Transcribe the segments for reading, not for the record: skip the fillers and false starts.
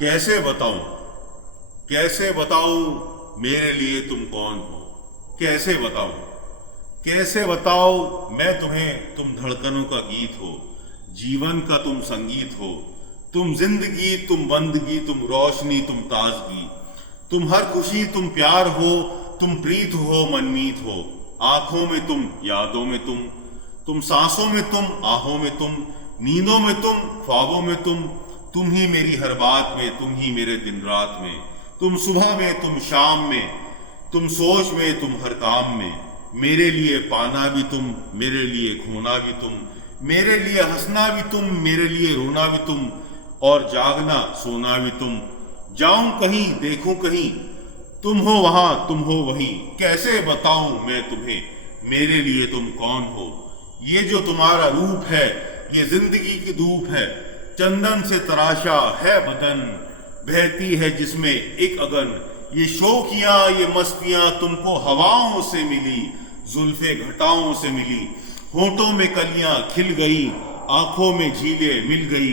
कैसे बताऊं मेरे लिए तुम कौन हो। कैसे बताऊं मैं तुम्हें, तुम धड़कनों का गीत हो, जीवन का तुम संगीत हो, तुम जिंदगी, तुम बंदगी, तुम रोशनी, तुम ताजगी, तुम हर खुशी, तुम प्यार हो, तुम प्रीत हो, मनमीत हो, आंखों में तुम, यादों में तुम सांसों में तुम, आहों में तुम, नींदों में तुम, ख्वाबों में तुम ही मेरी हर बात में, तुम ही मेरे दिन रात में, तुम सुबह में, तुम शाम में, तुम सोच में, तुम हर काम में, मेरे लिए पाना भी तुम, मेरे लिए खोना भी तुम, मेरे लिए हंसना भी तुम, मेरे लिए रोना भी तुम, और जागना सोना भी तुम। जाऊं कहीं, देखूं कहीं, तुम हो वहां, तुम हो वहीं। कैसे बताऊं मैं तुम्हें, मेरे लिए तुम कौन हो। ये जो तुम्हारा रूप है, ये जिंदगी की धूप है, चंदन से तराशा है बदन, बहती है जिसमें एक अगन। ये शौकियां, ये मस्तियां तुमको हवाओं से मिली, जुल्फे घटाओं से मिली, होठों में कलियां खिल गई, आंखों में झीलें मिल गई,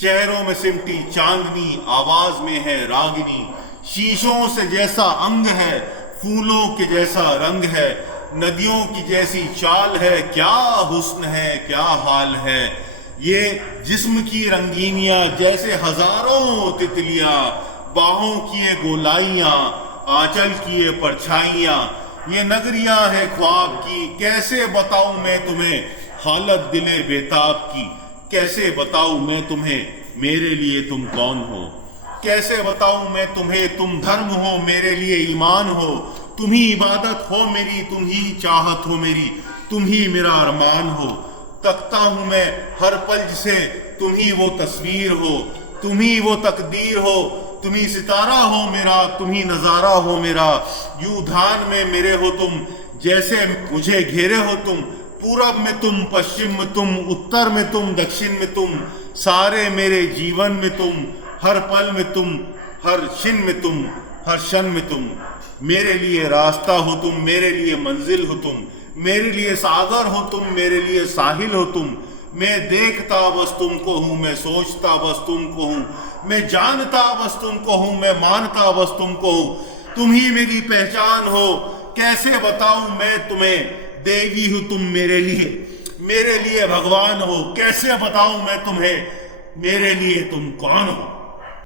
चेहरों में सिमटी चांदनी, आवाज में है रागिनी, शीशों से जैसा अंग है, फूलों के जैसा रंग है, नदियों की जैसी चाल है, क्या हुस्न है, क्या हाल है। ये जिस्म की रंगीनियां जैसे हजारों तितलियां, बाहों की ये गोलाइयां, आंचल की ये परछाइयां, ये नगरियां है ख्वाब की। कैसे बताऊं मैं तुम्हें हालत दिले बेताब की। कैसे बताऊं मैं तुम्हें, मेरे लिए तुम कौन हो। कैसे बताऊं मैं तुम्हें, तुम धर्म हो, मेरे लिए ईमान हो, तुम ही इबादत हो मेरी, तुम ही चाहत हो मेरी, तुम ही मेरा अरमान हो। तकता हूं मैं हर पल से, तुम ही वो तस्वीर हो, तुम ही वो तकदीर हो, तुम ही सितारा हो मेरा, तुम ही नजारा हो मेरा। यूं ध्यान में मेरे हो तुम, जैसे मुझे घेरे हो तुम, पूरब में तुम, पश्चिम में तुम, उत्तर में तुम, दक्षिण में तुम, सारे मेरे जीवन में तुम, हर पल में तुम, हर क्षण में तुम, हर क्षण में तुम। मेरे लिए रास्ता हो तुम, मेरे लिए मंजिल हो तुम, मेरे लिए सागर हो तुम, मेरे लिए साहिल हो तुम। मैं देखता बस तुमको हूं, मैं सोचता बस तुमको हूं, मैं जानता बस तुमको हूं, मैं मानता बस तुमको हूं, तुम ही मेरी पहचान हो। कैसे बताऊं मैं तुम्हें, देवी हो तुम मेरे लिए भगवान हो। कैसे बताऊं मैं तुम्हें, मेरे लिए तुम कौन हो।